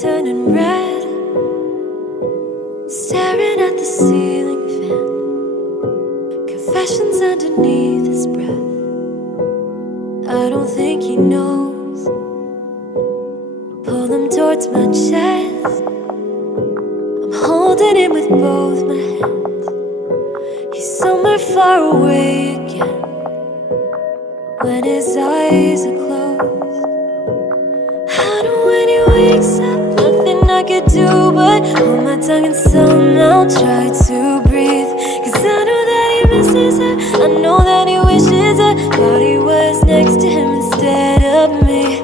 turning red, staring at the ceiling fan. Confessions underneath his breath. I don't think he knows. Pull them towards my chest. I'm holding him with both my hands. He's somewhere far away again when his eyes are closed. I know when he wakes up, nothing I could do but hold my tongue and somehow try to breathe. Cause I know that he misses her, I know that he wishes her body was next to him instead of me.